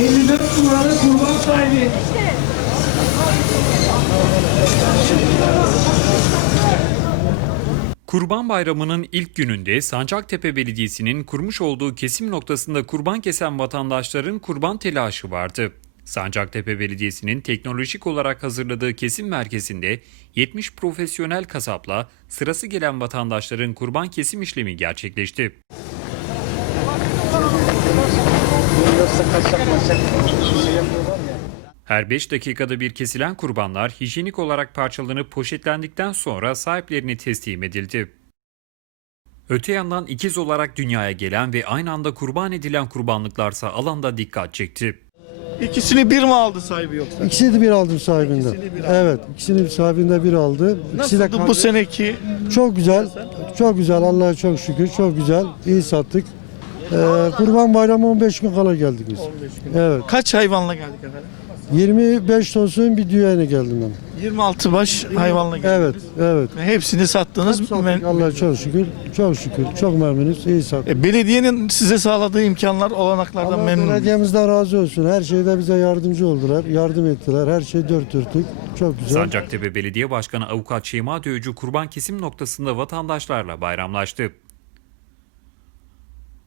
54 numaralı kurban sahibi. Kurban Bayramı'nın ilk gününde Sancaktepe Belediyesi'nin kurmuş olduğu kesim noktasında kurban kesen vatandaşların kurban telaşı vardı. Sancaktepe Belediyesi'nin teknolojik olarak hazırladığı kesim merkezinde 70 profesyonel kasapla sırası gelen vatandaşların kurban kesim işlemi gerçekleşti. Her 5 dakikada bir kesilen kurbanlar hijyenik olarak parçalanıp poşetlendikten sonra sahiplerine teslim edildi. Öte yandan ikiz olarak dünyaya gelen ve aynı anda kurban edilen kurbanlıklarsa alanda dikkat çekti. İkisini bir mi aldı sahibi yoksa? İkisini de bir aldım sahibinden. Evet, ikisini sahibinden bir aldı. İkisi de Nasıldı bu seneki? Çok güzel, çok güzel. Allah'a çok şükür, çok güzel. İyi sattık. Ee, Kurban Bayramı 15 gün kala geldik biz. Evet. Kaç hayvanla geldik efendim? 25 tonsun bir düğene geldim ben. 26 baş hayvanla geldik. Evet, evet. Ve hepsini sattınız. Men- Allah'a çok şükür, çok şükür. Çok memnunuz, iyi sattık. E, belediyenin size sağladığı imkanlar, olanaklardan Allah memnunum. belediyemizden razı olsun. Her şeyde bize yardımcı oldular, yardım ettiler. Her şey dört dörtlük. Çok güzel. Sancaktepe Belediye Başkanı Avukat Şeyma Dövücü kurban kesim noktasında vatandaşlarla bayramlaştı.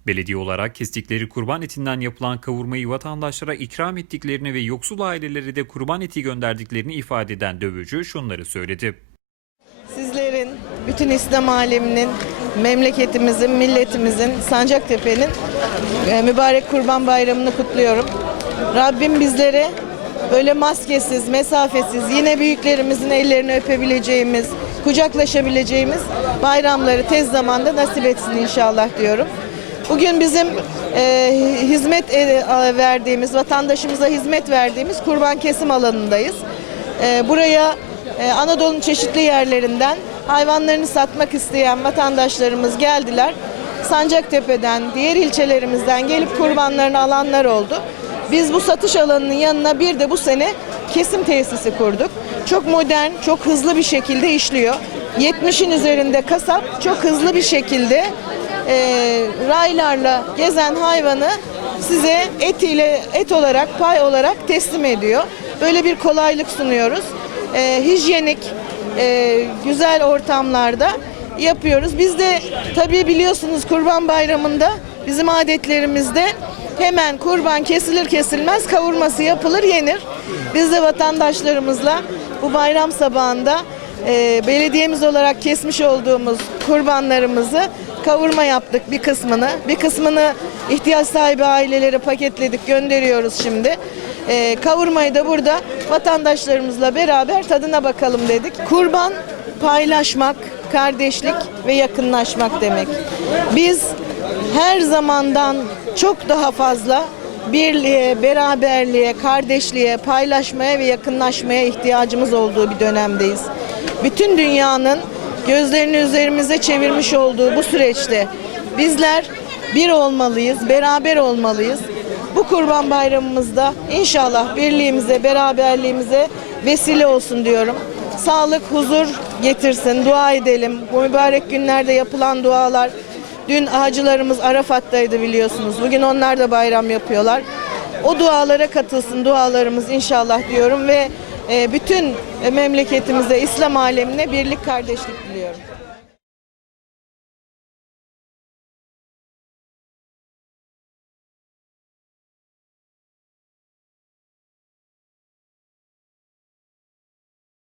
Belediye olarak kestikleri kurban etinden yapılan kavurmayı vatandaşlara ikram ettiklerini ve yoksul ailelere de kurban eti gönderdiklerini ifade eden Dövücü şunları söyledi. Sizlerin, bütün İslam aleminin, memleketimizin, milletimizin, Sancaktepe'nin e, mübarek Kurban Bayramı'nı kutluyorum. Rabbim bizlere böyle maskesiz, mesafesiz, yine büyüklerimizin ellerini öpebileceğimiz, kucaklaşabileceğimiz bayramları tez zamanda nasip etsin inşallah diyorum. Bugün bizim e, hizmet e, verdiğimiz, vatandaşımıza hizmet verdiğimiz kurban kesim alanındayız. E, buraya ee, Anadolu'nun çeşitli yerlerinden hayvanlarını satmak isteyen vatandaşlarımız geldiler. Sancaktepe'den, diğer ilçelerimizden gelip kurbanlarını alanlar oldu. Biz bu satış alanının yanına bir de bu sene kesim tesisi kurduk. Çok modern, çok hızlı bir şekilde işliyor. 70'in üzerinde kasap çok hızlı bir şekilde e, raylarla gezen hayvanı size etiyle et olarak pay olarak teslim ediyor. Böyle bir kolaylık sunuyoruz. E, hijyenik, e, güzel ortamlarda yapıyoruz. Biz de tabii biliyorsunuz Kurban Bayramı'nda bizim adetlerimizde hemen kurban kesilir kesilmez kavurması yapılır yenir. Biz de vatandaşlarımızla bu bayram sabahında e, belediyemiz olarak kesmiş olduğumuz kurbanlarımızı kavurma yaptık bir kısmını. Bir kısmını ihtiyaç sahibi ailelere paketledik gönderiyoruz şimdi. Ee, kavurmayı da burada vatandaşlarımızla beraber tadına bakalım dedik. Kurban paylaşmak, kardeşlik ve yakınlaşmak demek. Biz her zamandan çok daha fazla birliğe, beraberliğe, kardeşliğe, paylaşmaya ve yakınlaşmaya ihtiyacımız olduğu bir dönemdeyiz. Bütün dünyanın gözlerini üzerimize çevirmiş olduğu bu süreçte bizler bir olmalıyız, beraber olmalıyız. Bu Kurban Bayramımızda inşallah birliğimize, beraberliğimize vesile olsun diyorum. Sağlık, huzur getirsin, dua edelim. Bu mübarek günlerde yapılan dualar, dün hacılarımız Arafat'taydı biliyorsunuz. Bugün onlar da bayram yapıyorlar. O dualara katılsın dualarımız inşallah diyorum ve bütün memleketimize, İslam alemine birlik, kardeşlik diliyorum.